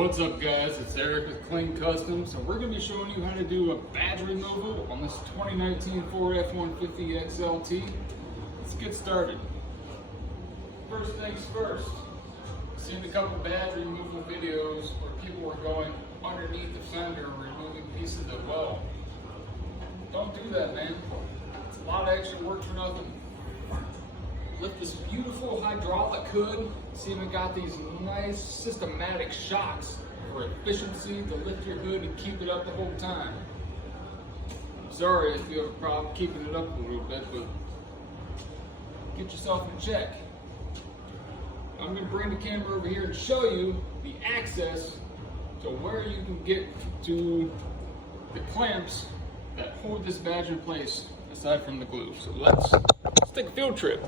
What's up guys, it's Eric with Clean Customs, and we're going to be showing you how to do a badge removal on this 2019 Ford F-150 XLT. Let's get started. First things first, I've seen a couple badge removal videos where people were going underneath the fender and removing pieces of well. Don't do that, man. It's a lot of extra work for nothing. Lift this beautiful hydraulic hood. It's even got these nice systematic shocks for efficiency to lift your hood and keep it up the whole time. Sorry if you have a problem keeping it up a little bit, but get yourself in check. I'm going to bring the camera over here and show you the access to where you can get to the clamps that hold this badge in place aside from the glue. So let's take a field trip.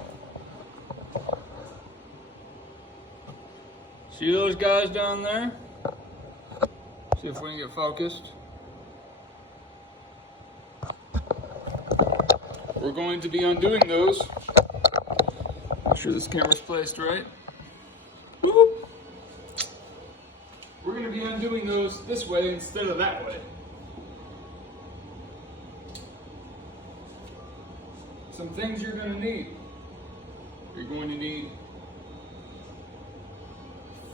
See those guys down there? See if we can get focused. We're going to be undoing those. Make sure this camera's placed right. Woo-hoo. We're going to be undoing those this way instead of that way. Some things you're going to need. You're going to need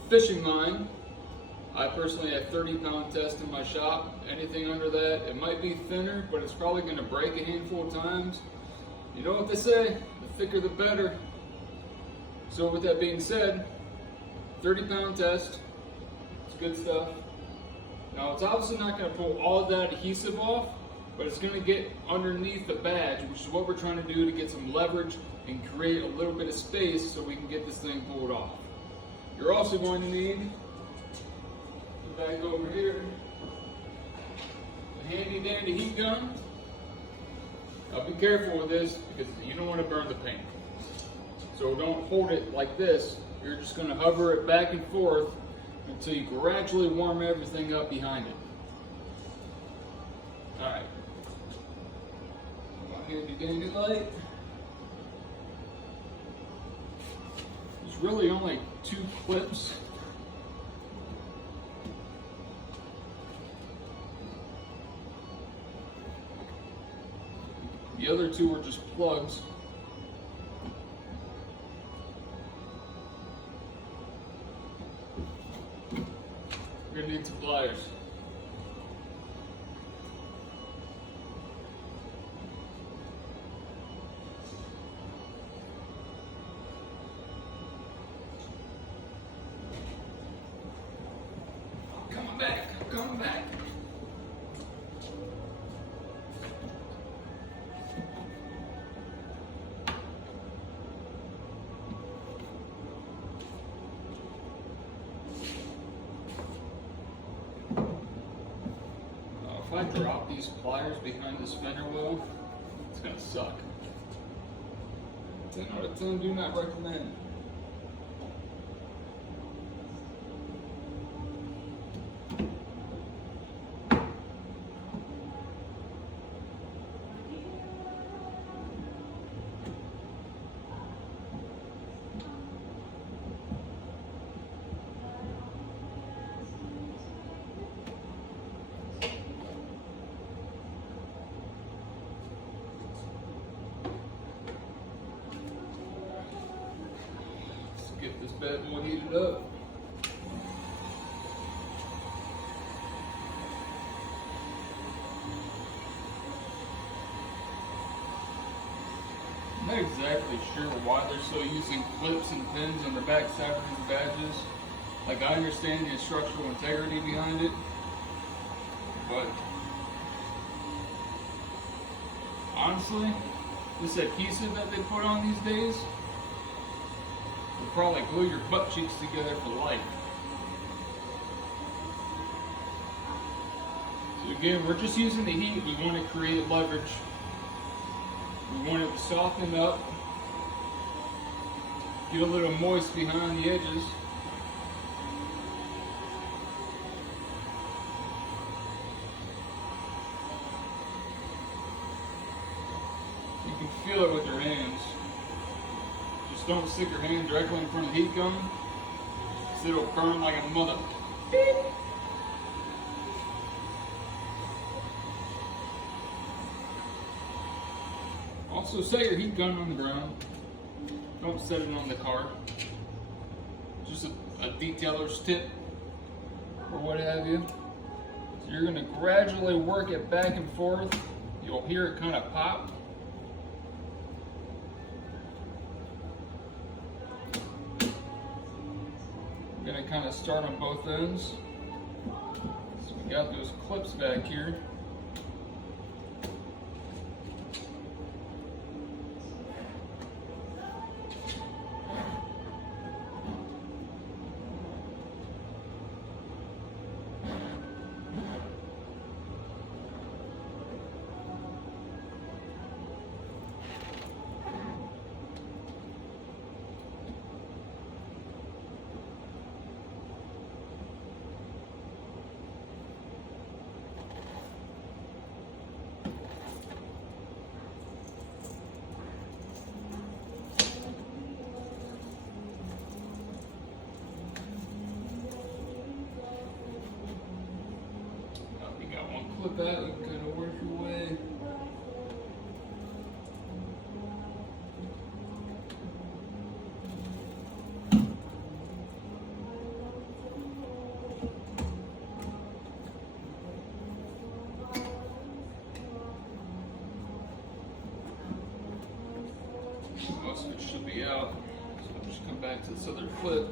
fishing line. I personally have 30-pound test in my shop. Anything under that, it might be thinner, but it's probably going to break a handful of times. You know what they say, the thicker the better. So with that being said, 30-pound test, it's good stuff. Now it's obviously not going to pull all of that adhesive off, but it's going to get underneath the badge, which is what we're trying to do to get some leverage and create a little bit of space so we can get this thing pulled off. You're also going to need the bag over here, a handy dandy heat gun. Now be careful with this because you don't want to burn the paint. So don't hold it like this. You're just going to hover it back and forth until you gradually warm everything up behind it. Alright. My handy dandy light. There's really only 2 clips. The other 2 are just plugs. We're going to need some pliers. Come back. If I drop these pliers behind this fender well, it's gonna suck. 10 out of 10, do not recommend. Get this bad boy heated up. I'm not exactly sure why they're still using clips and pins on the back side of these badges. Like, I understand the structural integrity behind it, but honestly, this adhesive that they put on these days will probably glue your butt cheeks together for life. So again, we're just using the heat. We want to create leverage. We want it to soften up, get a little moist behind the edges. You can feel it with your hands. Just don't stick your hand directly in front of the heat gun, because it'll burn like a mother. Beep. Also, set your heat gun on the ground. Don't set it on the car. Just a detailer's tip or what have you. So you're going to gradually work it back and forth. You'll hear it kind of pop. We're going to kind of start on both ends. So we got those clips back here. Clip that, you can kind of work your way. Most of it should be out, so we'll just come back to this other clip.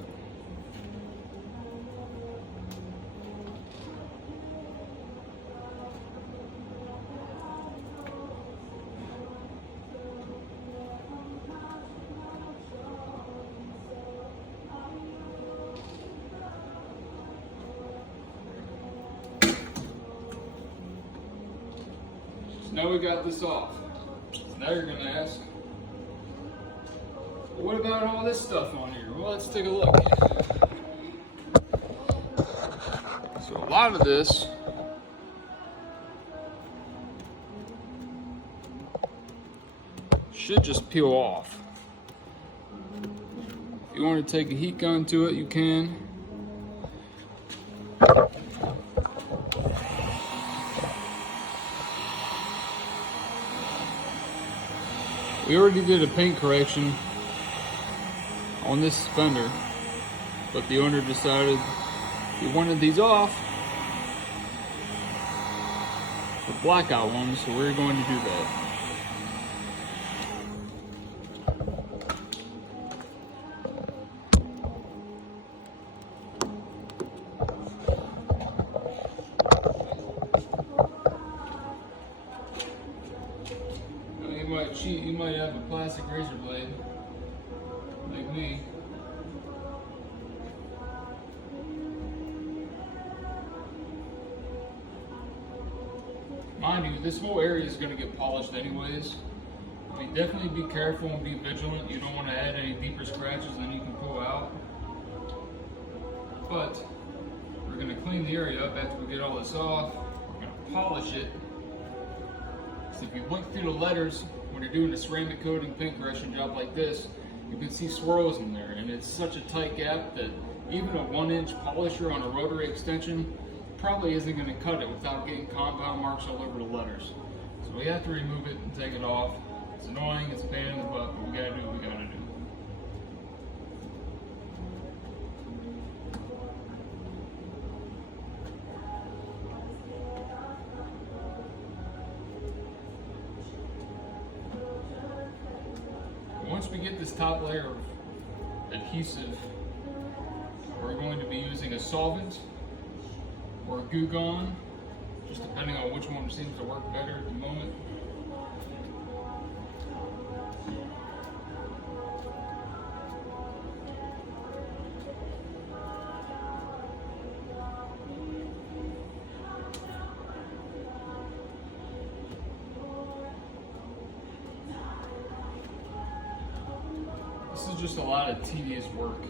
Now we got this off. So now you're going to ask, well, what about all this stuff on here? Well, let's take a look. So a lot of this should just peel off. If you want to take a heat gun to it, you can. We already did a paint correction on this fender, but the owner decided he wanted these off for blackout ones, so we're going to do that. You might cheat, you might have a plastic razor blade, like me. Mind you, this whole area is going to get polished anyways. I mean, definitely be careful and be vigilant. You don't want to add any deeper scratches than you can pull out. But we're going to clean the area up after we get all this off. We're going to polish it. So if you look through the letters, when you're doing a ceramic coating paint correction job like this, you can see swirls in there, and it's such a tight gap that even a 1-inch polisher on a rotary extension probably isn't going to cut it without getting compound marks all over the letters. So we have to remove it and take it off. It's annoying, it's a pain in the butt, but we gotta do what we gotta do. Once we get this top layer of adhesive, we're going to be using a solvent or a Goo Gone, just depending on which one seems to work better at the moment. This is just a lot of tedious work.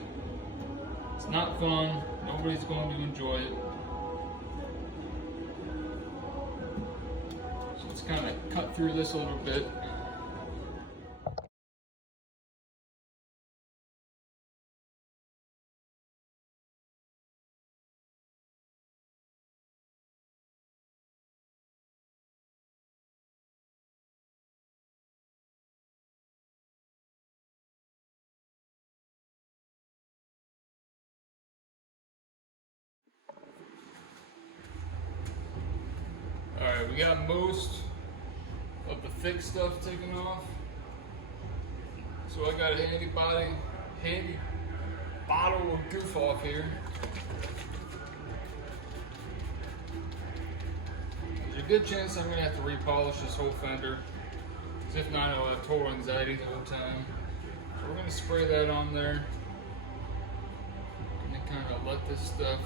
It's not fun, nobody's going to enjoy it. So let's kind of cut through this a little bit. Alright, we got most of the thick stuff taken off. So I got a handy bottle of goof off here. There's a good chance I'm going to have to repolish this whole fender, because if not, I'll have total anxiety the whole time. So we're going to spray that on there, and then kind of let this stuff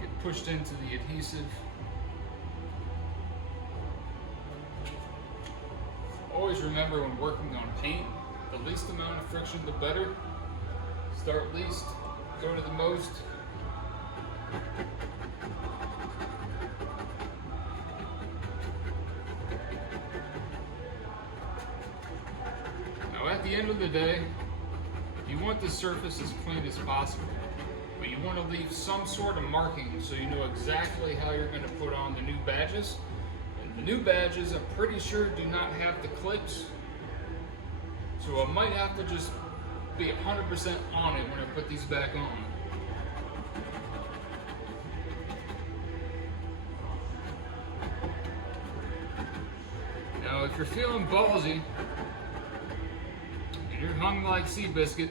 get pushed into the adhesive. Always remember when working on paint, the least amount of friction the better. Start least, go to the most. Now at the end of the day, you want the surface as clean as possible, but you want to leave some sort of marking so you know exactly how you're going to put on the new badges. The new badges, I'm pretty sure, do not have the clips, so I might have to just be 100% on it when I put these back on. Now, if you're feeling ballsy and you're hung like Seabiscuit,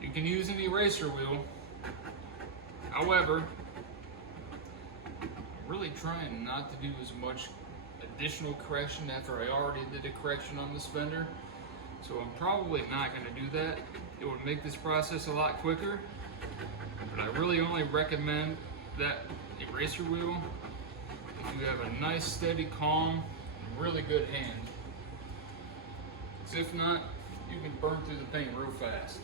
you can use an eraser wheel. However, really trying not to do as much additional correction after I already did a correction on this fender, so I'm probably not going to do that. It would make this process a lot quicker, but I really only recommend that eraser wheel if you have a nice, steady, calm, and really good hand. Because if not, you can burn through the paint real fast.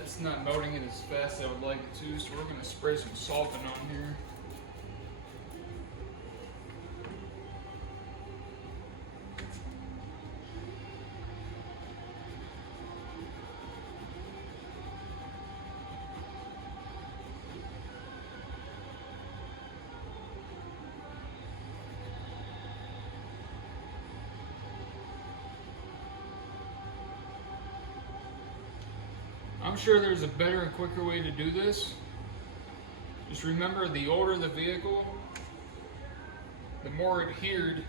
It's not melting it as fast as I would like it to, so we're going to spray some solvent on here. I'm sure there's a better and quicker way to do this. Just remember, the older the vehicle, the more adhered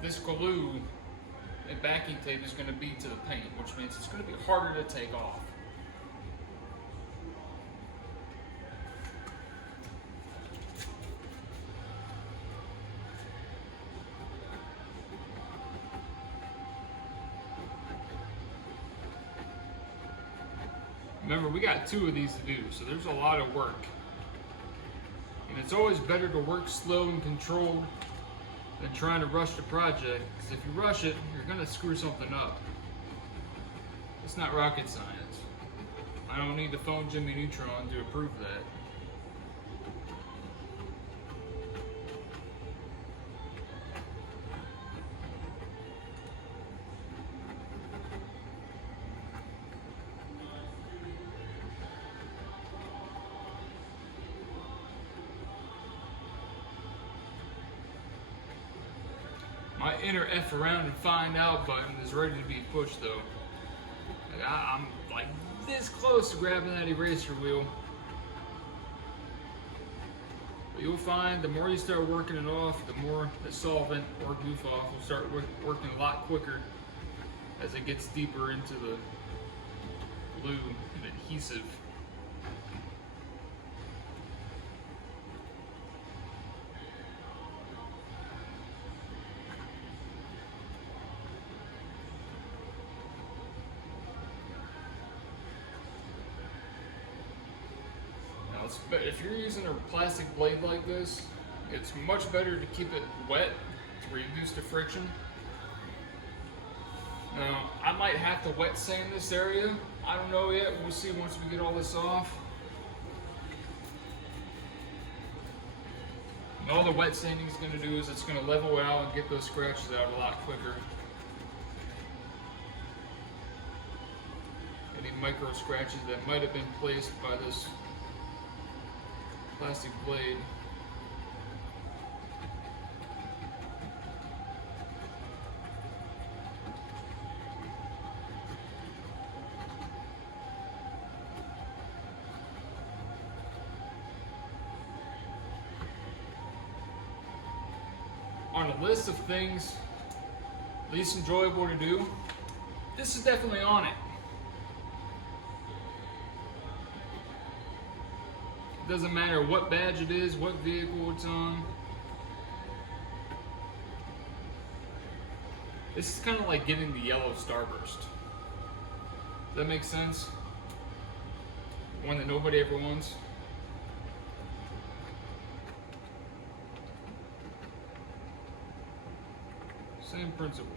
this glue and backing tape is going to be to the paint, which means it's going to be harder to take off. Remember, we got 2 of these to do, so there's a lot of work. And it's always better to work slow and controlled than trying to rush the project, because if you rush it, you're going to screw something up. It's not rocket science. I don't need to phone Jimmy Neutron to approve that. My inner F around and find out button is ready to be pushed though. Like, I'm like this close to grabbing that eraser wheel. But you'll find the more you start working it off, the more the solvent or goof off will start working a lot quicker as it gets deeper into the glue and adhesive. But if you're using a plastic blade like this, it's much better to keep it wet to reduce the friction. Now, I might have to wet sand this area. I don't know yet. We'll see once we get all this off. And all the wet sanding is going to do is it's going to level out and get those scratches out a lot quicker. Any micro scratches that might have been placed by this plastic blade. on a list of things least enjoyable to do, this is definitely on it. It doesn't matter what badge it is, what vehicle it's on. This is kind of like getting the yellow starburst. Does that make sense? One that nobody ever wants. Same principle.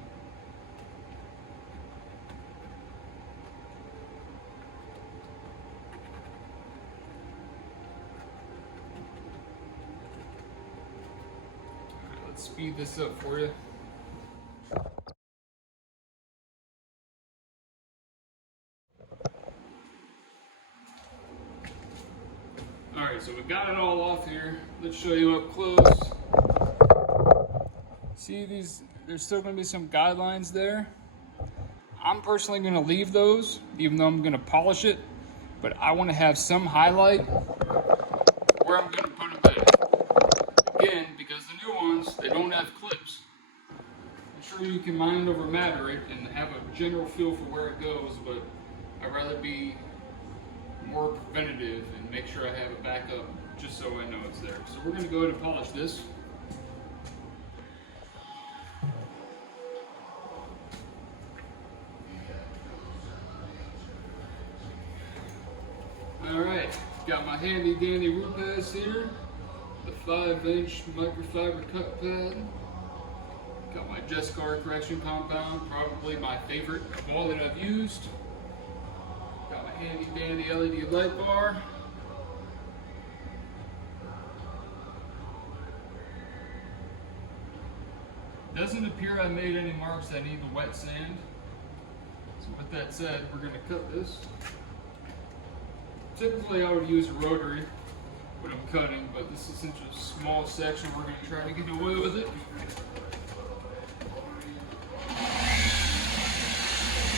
All right, let's speed this up for you. Alright, so we got it all off here. Let's show you up close. See these, there's still going to be some guidelines there. I'm personally going to leave those, even though I'm going to polish it. But I want to have some highlight where I'm going to put them back. Again, because the new ones, they don't have clips. I'm sure you can mind over matter it and have a general feel for where it goes, but I'd rather be more preventative and make sure I have it back up just so I know it's there. So we're going to go ahead and polish this. Alright, got my handy dandy root pads here, the 5-inch microfiber cut pad, got my Just Scar correction compound, probably my favorite of all that I've used. Got my handy dandy LED light bar. Doesn't appear I made any marks that need the wet sand. So with that said, we're going to cut this. Typically I would use a rotary when I'm cutting, but this is such a small section, we're going to try to get away with it.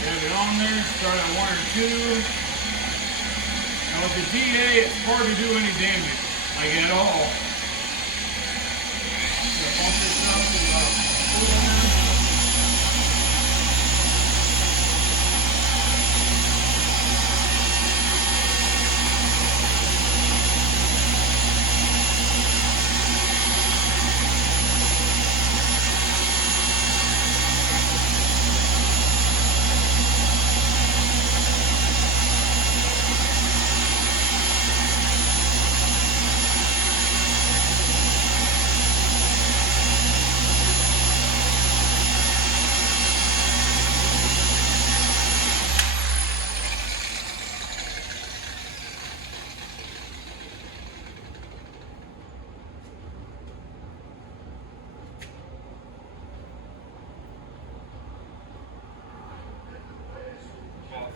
Have it on there, start at 1 or 2. Now with the DA, it's hard to do any damage, like at all. So bump this up to about 4.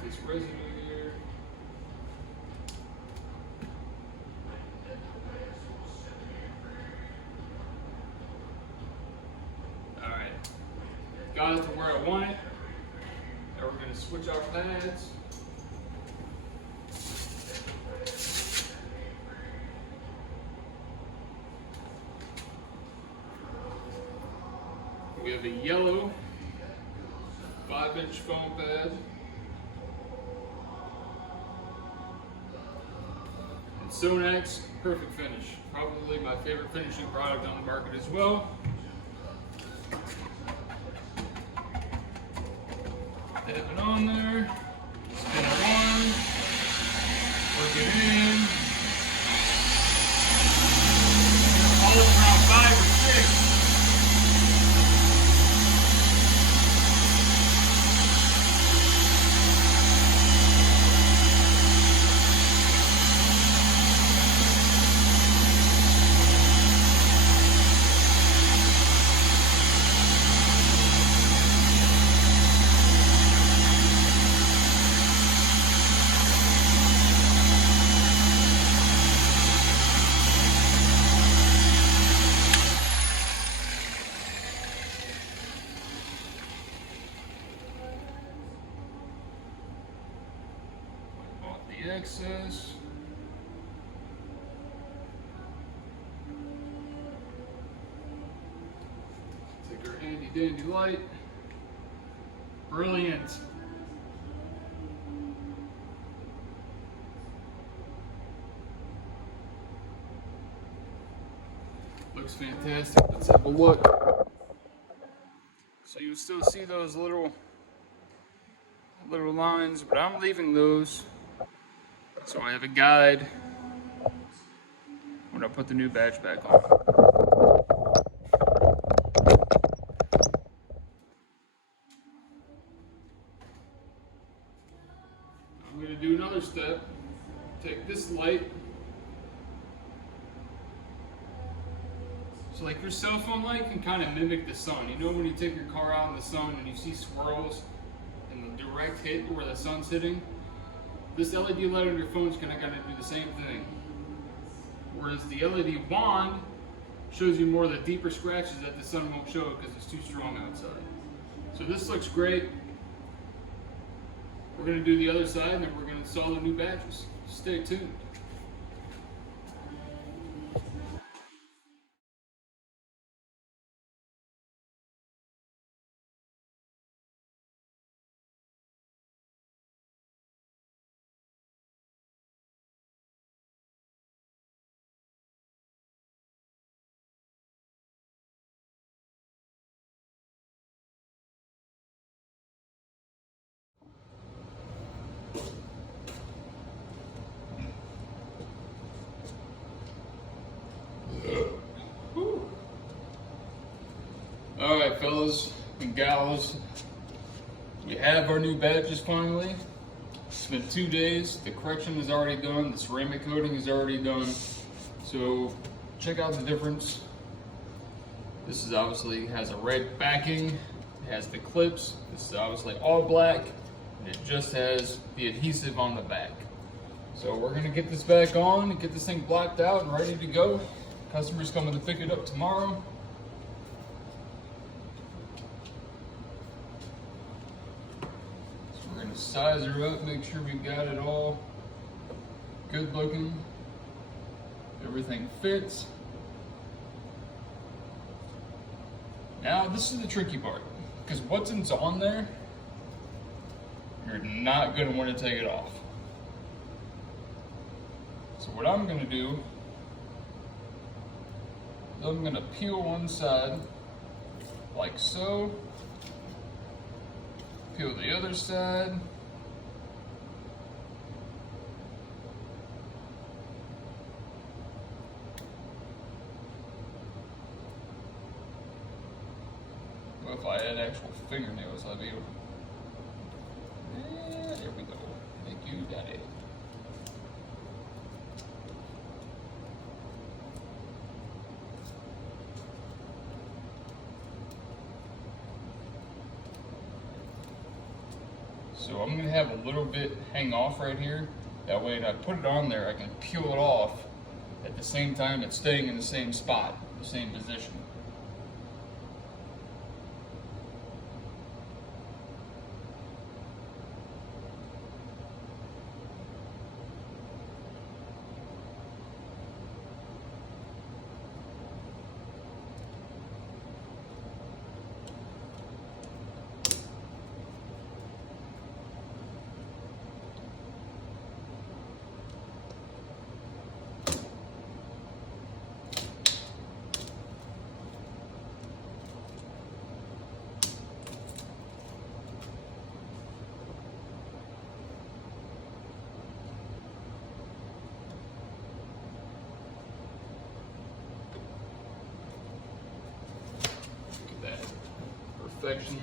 This residue here. Alright, got it to where I want it. Now we're going to switch our pads. We have a yellow 5-inch foam pad. Sonax, perfect finish. Probably my favorite finishing product on the market as well. Dip it on there, spin it on, work it in. Polish around 5 or 6. Excess. dandy light. Brilliant. Looks fantastic. Let's have a look. So you still see those little lines, but I'm leaving those so I have a guide when I put the new badge back on. I'm going to do another step. Take this light. So like your cell phone light can kind of mimic the sun. You know when you take your car out in the sun and you see swirls and the direct hit where the sun's hitting? This LED light on your phone is kind of do the same thing. Whereas the LED wand shows you more of the deeper scratches that the sun won't show because it's too strong outside. So this looks great. We're going to do the other side and then we're going to install the new badges. Stay tuned. Alright fellas and gals, we have our new badges finally. It's been 2 days, the correction is already done, the ceramic coating is already done. So check out the difference. This is obviously has a red backing, it has the clips, this is obviously all black, and it just has the adhesive on the back. So we're gonna get this back on and get this thing blocked out and ready to go. Customer's coming to pick it up tomorrow. So we're gonna size her up, make sure we've got it all good looking. Everything fits. Now this is the tricky part, because what's on there, you're not gonna want to take it off. So what I'm gonna do, is I'm gonna peel one side, like so, peel the other side, well, if I had actual fingernails, I'd be able to, yeah, there we go, thank you, Daddy. So I'm gonna have a little bit hang off right here. That way when I put it on there, I can peel it off at the same time it's staying in the same spot, the same position. Perfection.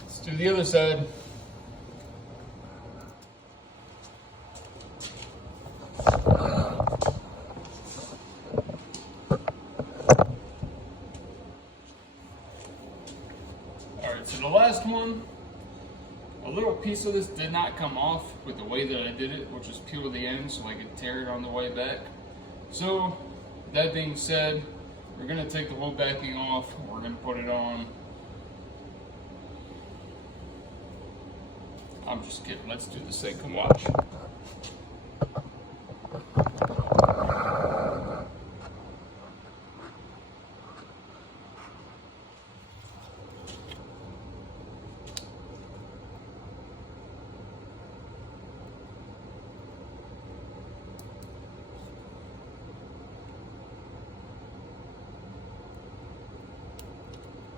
Let's do the other side. So the last one, a little piece of this did not come off with the way that I did it, which was peel the end so I could tear it on the way back. So that being said, We're gonna take the whole backing off. We're gonna put it on. I'm just kidding. Let's do this thing. Come watch.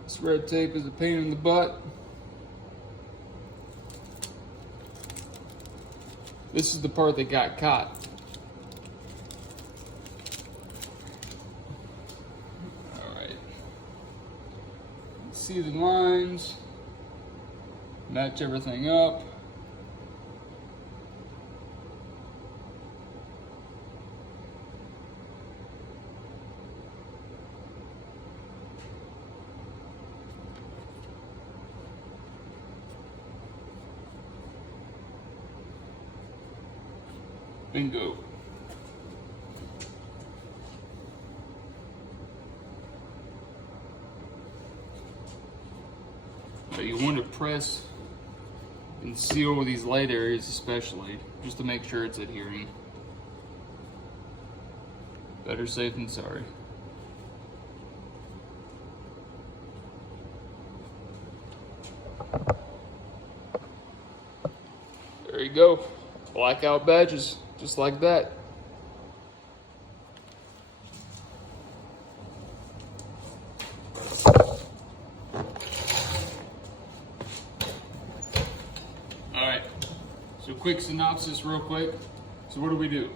This red tape is a pain in the butt. This is the part that got caught. All right. See the lines, match everything up. Bingo. But you want to press and seal these light areas especially, just to make sure it's adhering. Better safe than sorry. There you go. Blackout badges. Just like that. Alright, so quick synopsis real quick. So what do?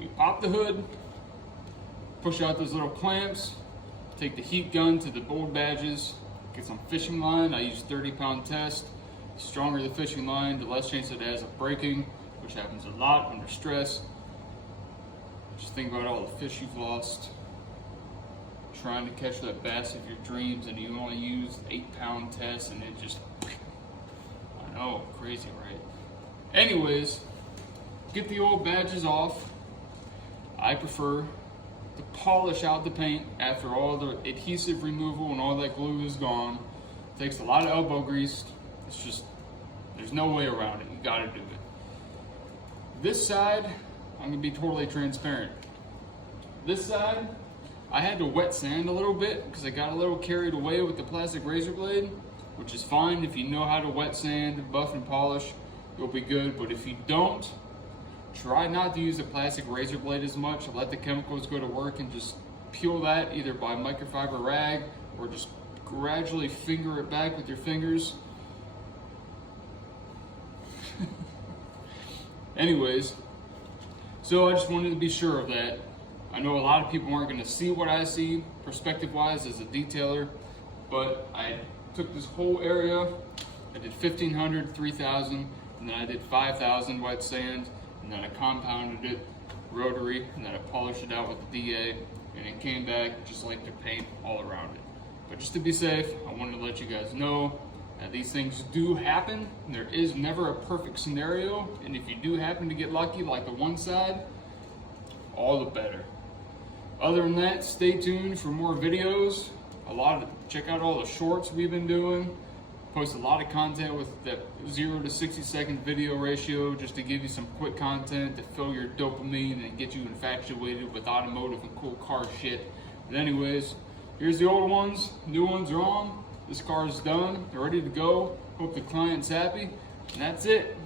We pop the hood, push out those little clamps, take the heat gun to the old badges, get some fishing line. I use 30-pound test. The stronger the fishing line, the less chance it has of breaking, which happens a lot under stress. Just think about all the fish you've lost trying to catch that bass of your dreams, and you only use 8-pound test, and it just, I know, crazy, right? Anyways, get the old badges off. I prefer to polish out the paint after all the adhesive removal and all that glue is gone. It takes a lot of elbow grease. It's just, there's no way around it. You gotta do it. This side, I'm gonna be totally transparent. This side, I had to wet sand a little bit because I got a little carried away with the plastic razor blade, which is fine. If you know how to wet sand, buff and polish, you'll be good. But if you don't, try not to use the plastic razor blade as much. Let the chemicals go to work and just peel that either by microfiber rag or just gradually finger it back with your fingers. Anyways, so I just wanted to be sure of that. I know a lot of people aren't going to see what I see perspective-wise as a detailer, but I took this whole area, I did 1,500, 3,000, and then I did 5,000 wet sand, and then I compounded it rotary, and then I polished it out with the DA, and it came back just like the paint all around it. But just to be safe, I wanted to let you guys know these things do happen. There is never a perfect scenario, and if you do happen to get lucky like the one side, all the better. Other than that, stay tuned for more videos. Check out all the shorts we've been doing. Post a lot of content with that 0 to 60-second video ratio just to give you some quick content to fill your dopamine and get you infatuated with automotive and cool car shit. But anyways, here's the old ones. New ones are on. This car is done. They're ready to go. Hope the client's happy. And that's it.